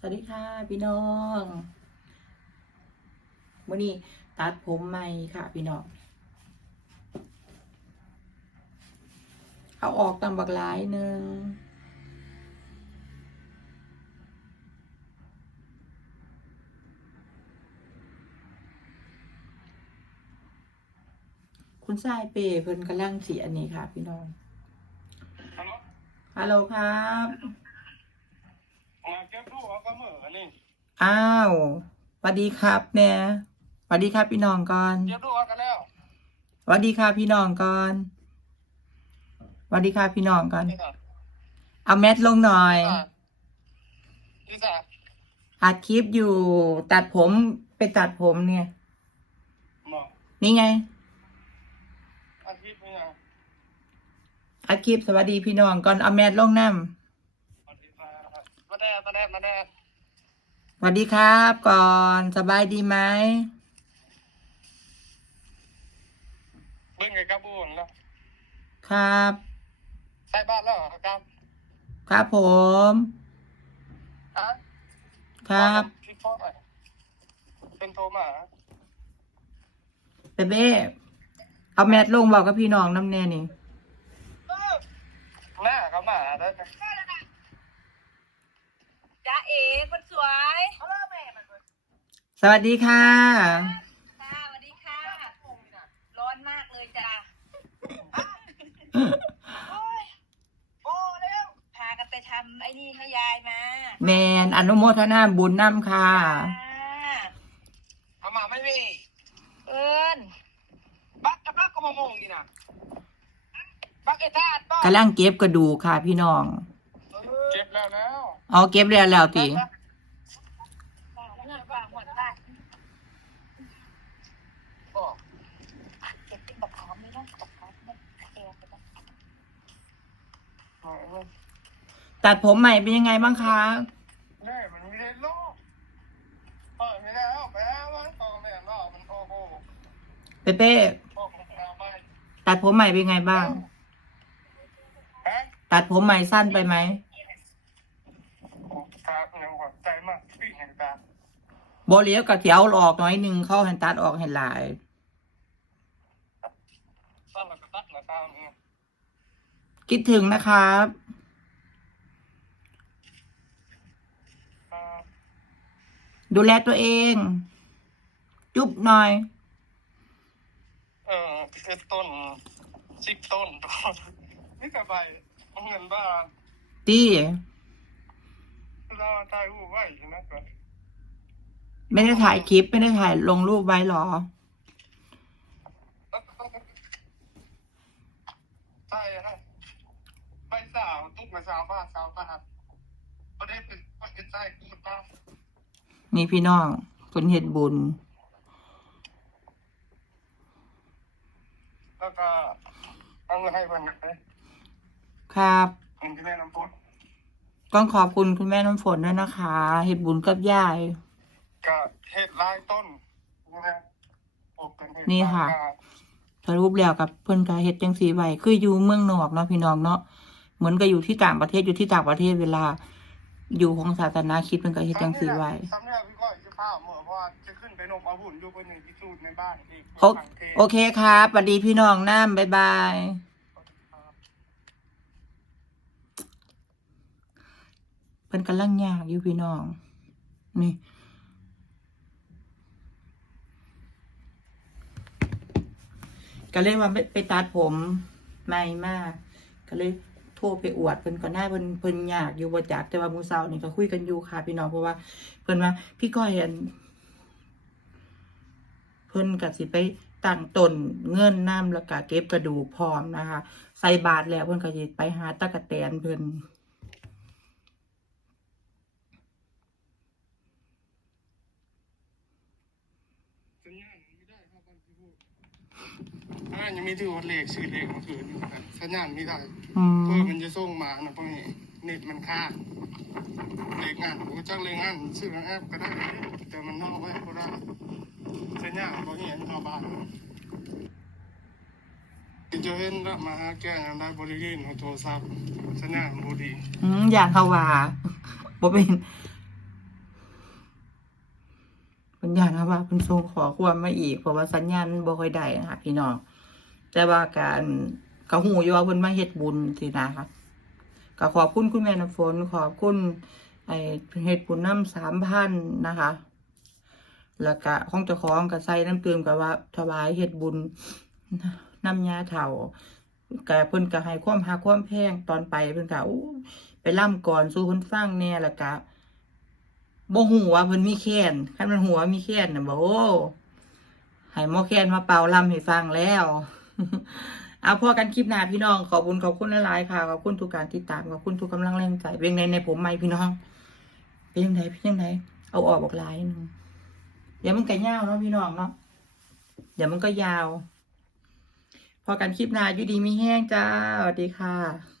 สวัสดีค่ะพี่น้องวันนี้ตัดผมใหม่ค่ะพี่น้อง เอาออกตามบักหลายหนึ่งคุณทรายเปย์เพิ่นกำลังสีอันนี้ค่ะ พี่น้อง ฮัลโหลฮัลโหลครับ มาเก็บลูกเอาก็เหมือนี่อ้าวสวัสดีครับเนี่ยสวัสดีครับพี่น้องก่อนเก็บลูกเอากันแล้วสวัสดีครับพี่น้องก่อนสวัสดีครับพี่น้องก่อนนี่ค่ะเอาแมสลงหน่อยนี่ค่ะอัดคลิปอยู่ ตัดผมไปตัดผมเนี่ยหมอนี่ไงอาทิตย์นี่นะอัดคลิปสวัสดีพี่น้องก่อนเอาแมสลงน้อาทิตย์มามาแดดมาแดดมาแดดำสวัสดีครับก่อนสบายดีไหมเบิ้งไงกระบุนแล้วครับใส่บ้านแล้วเหรอครับ ครับผมฮะครับคิดฟอดหน่อยเป็นโทรมาเบเบ้เอาแมสลงบอกกับพี่น้องน้ำแน่นี่หน้าเขามาได้ไหมจ้า เอ๋คนสวยสวัสดีค่ะ ค่ะสวัสดีค่ะ ร้อนมากเลยจ้าพากันไปทำไอ้นี่ให้ยายมาแมนอนุโมทนาบุญน้ำค่ะอ่าเขามาไม่มีเอิญบักกับบักก็มามงดีนะบักไอ้ทาดบ้ากำลังเก็บกระดูกค่ะพี่น้องเก็บแล้วแล้วเอาเก็บแล้วแล้วติ ฝากเงินฝากหมดบ้าน บอก เก็บเป็นบักขามไม่ต้องบักขามไม่เอวไปต้อง ตัดผมใหม่เป็นยังไงบ้างคะแม่มันไม่ได้โลกเปิดไม่ได้แล้วแม่มันโตแม่นอกมันโอ้โหเปเป้โอ้โหเอาไปตัดผมใหม่เป็นไงบ้าง ฮะตัดผมใหม่สั้นไปไหมโอ้ตาเนี่ยหัวใจมากพี่แห่งตาโบเลี้ยวกับเสียวออกน้อยหนึ่งเข้าหันตัดออกเห็นหลาย ตั้งหลักตัดหลักตาเนี่ย คิดถึงนะครับอ่าดูแลตัวเอง จุ๊บหน่อย เออคือต้นสิบต้นนี่กระใบเอาเงินบ้านตี้เราตายหูไว้นะก่อนไม่ได้ถ่ายคลิป ไม่ได้ถ่ายลงรูปไว้หรอ ใช่ฮะ ไปสาวตุ๊กมาสาวบ้านสาวบ้านประเด็นเป็นประเด็นใจกูตานี่พี่น้องคนเห็ดบุญ แล้วก็เอาเงินให้มันนะครับเงินที่แม่น้ำพุต้องขอบคุณคุณแม่น้ำฝนด้วยนะคะ เห็ดบุญกับยาย ก็เห็ดลายต้นนะปลูกเป็นเห็ดนี่ค่ะ ลายสรุปแล้วกับเพิ่นก็เฮ็ดจังสีไว้คืออยู่เมืองนอกเนาะพี่น้องเนาะ เหมือนกับอยู่ที่ต่างประเทศอยู่ที่ต่างประเทศเวลา อยู่ของศาสนาคิดเพิ่นก็เฮ็ดจังสีไว้สำเร็จพี่ก้อยจะพาเมื่อเพราะว่าจะขึ้นไปนมอาบุญอยู่บนหนึ่งพิสูจน์ในบ้านอีกโอเคครับสวัสดีพี่น้องน้ำบ๊ายบายเพิ่นกำลังยากอยู่พี่น้อง นี่ก็เลยว่าไปไปตัดผมใหม่มากก็เลย โทรไปอวดเพิ่นก็น่าเพิ่นเพิ่นยากอยู่บ่จักแต่ว่ามื้อเช้านี่ก็คุยกันอยู่ค่ะ พี่น้องเพราะว่า เพิ่นว่าพี่ก้อยอันเพิ่นก็สิไปตั้งตนเงินน้ำแล้วก็เก็บกระดูกพร้อมนะคะ ใส่บาทแล้วเพิ่นก็สิไปหาตะกะแตนเพิ่นสัญญาณไม่ได้ครับก่อนที่พูด อ่ายังมีที่วัดเลขชื่อเลขเมื่อคืนสัญญาณไม่ได้อืเพื่อมมันจะส่งมานะพวกนี้เน็ตมันค้างเลขงานผมจ้างเลขงานชื่อแอปก็ได้แต่มันนอกไว้ก็ได้สัญญาณพวกนี้เข้าบ้านจะเห็นละมาหาแก้งได้บริเวณของโทรศัพท์สัญญาณบดี อืมอย่างเขาว่าบ่เป็นเป็นอย่างนะว่าเป็นทรงขอความมาอีก เพราะว่าสัญญาณมันบ่ค่อยได้นะคะพี่น้อง แต่ว่าการกระหูอยว่าเพิ่นมาเฮ็ดบุญสินะคะก็ขอบคุณคุณแม่น้ำฝน ขอบคุณไอเฮ็ดบุญน้ำสามพันนะคะ แล้วก็ของเจ้าของก็ใส่น้ำเติมกับว่าถวายเฮ็ดบุญน้ำยาเถาก็เพิ่นก็ให้ความหาความแพงตอนไปเพิ่นก็ไปล่ำก่อนสู่เพิ่นฟังแน่แล้วก็บ่ฮู้ว่าเพิ่นมีแค้นคันมันหัวมีแค้นน่ะบ่โอ้ให้หมอแค้นมาเป่าล่ำให้ฟังแล้ว เอาพอกันคลิปหน้าพี่น้อง ขอบุญขอบคุณหลายๆค่ะ ขอบคุณทุกการติดตาม ขอบคุณทุกกำลังแรงใจเป็นในในผมไหม่พี่น้อง เป็นยังไงเป็นยังไงเอาออกบอกลายหนึงเดี๋ยวมันก็ยาวเนาะพี่น้องเนาะ เดี๋ยวมันก็ยาว พอกันคลิปหน้าอยู่ดีมีแห้งจ้า สวัสดีค่ะ